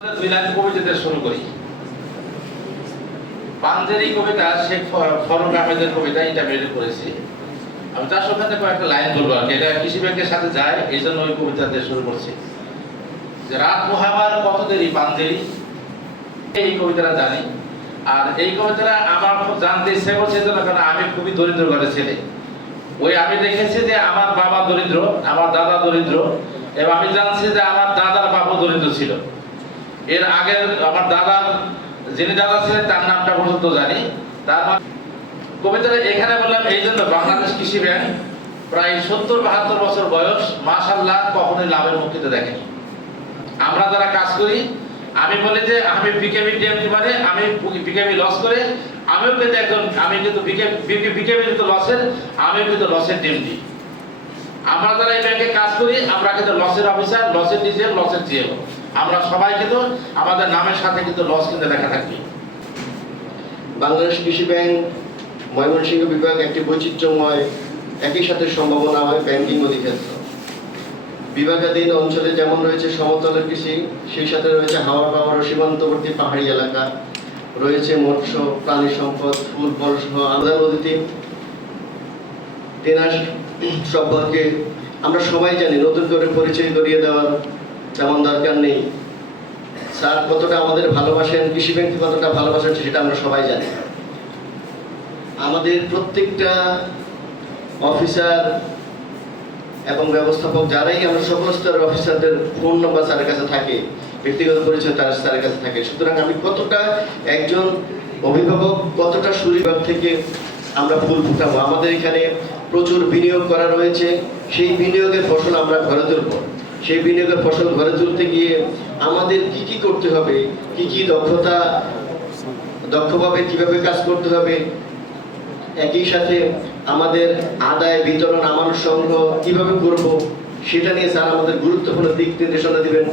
দুই লাইন কবিতা দিয়ে শুরু করি। পাঞ্জেরি কবিতা শেখ ফরুক আহমেদের কবিতা ইন্টারমিডিয়েট করেছি। আমি তার সাথে কয়েকটা লাইন বলবো আর কি, এটা কৃষি ব্যাংকের সাথে যায়, এই জন্য ওই কবিতা দিয়ে শুরু করছি। যে রাত পোহাবার কত দেরি পাঞ্জেরি, এই কবিতাটা জানি। আর এই কবিতাটা আমার খুব জানতে ইচ্ছে করছে জন্য, কারণ আমি খুবই দরিদ্র ঘরের ছেলে। ওই আমি দেখেছি যে আমার বাবা দরিদ্র, আমার দাদা দরিদ্র, এবং আমি জানছি যে আমার দাদার বাবা দরিদ্র ছিল। এর আগে আমার দাদা, যিনি দাদা ছিলেন তার নামটা পর্যন্ত জানি। তার কবিতাটা এখানে বললাম এই জন্য, বাংলাদেশ কৃষি ব্যাংক প্রায় 70-72 বছর বয়স, মাশাআল্লাহ কখনোই লাভের মুক্তিতে দেখেনি। আমরা যারা কাজ করি, আমি বলি যে আমি বিকেবি ডিএমডি, মানে আমি বিকেবি লস করে, আমিও কিন্তু একজন, আমি কিন্তু বিকেবি কিন্তু লসের, আমিও কিন্তু লসের ডিএমডি। আমরা যারা এই ব্যাংকে কাজ করি, আমরা কিন্তু লসের অফিসার, লসের ডিজিএম, লসের জিএম। আমরা সবাই কিন্তু আমাদের নামের সাথে কিন্তু লস কিন্তু লেখা থাকবে। বাংলাদেশ কৃষি ব্যাংক ময়মনসিংহ বিভাগ একটি বৈচিত্র্যময়, একই সাথে সম্ভাবনাময় ব্যাংকিং অধিক্ষেত্র। বিভাগাধীন অঞ্চলে যেমন রয়েছে সমতলের কৃষি, সেই সাথে রয়েছে হাওড় পাহাড় ও সীমান্তবর্তী পাহাড়ি এলাকা, রয়েছে মৎস্য, প্রাণী সম্পদ, ফুল ফল সহ প্রধান অতিথি তেনার সম্পর্কে আমরা সবাই জানি, নতুন করে পরিচয় করিয়ে দেওয়ার তেমন দরকার নেই। স্যার কতটা আমাদের ভালোবাসেন, কৃষি ব্যাংক কতটা ভালোবাসেন, সেটা আমরা সবাই জানি। আমাদের প্রত্যেকটা অফিসার এবং ব্যবস্থাপক যারাই, আমরা সকল স্তরের অফিসারদের ফোন নাম্বার স্যারের কাছে থাকে, ব্যক্তিগত পরিচয় তার স্যারের কাছে থাকে। সুতরাং আমি কতটা একজন অভিভাবক, কতটা সুবিভাগ থেকে আমরা ফুল ফুটাবো। আমাদের এখানে প্রচুর বিনিয়োগ করা রয়েছে, সেই বিনিয়োগের ফসল আমরা ঘরে তুলব। সেই বিনিয়োগের ফসল ঘরে তুলতে গিয়ে আমাদের কি কি করতে হবে, কি কি দক্ষভাবে কিভাবে কাজ করতে হবে, একই সাথে আমাদের আদায় বিতরণ আমানত সংগ্রহ কিভাবে করব, সেটা নিয়ে স্যার আমাদের গুরুত্বপূর্ণ দিক নির্দেশনা দিবেন।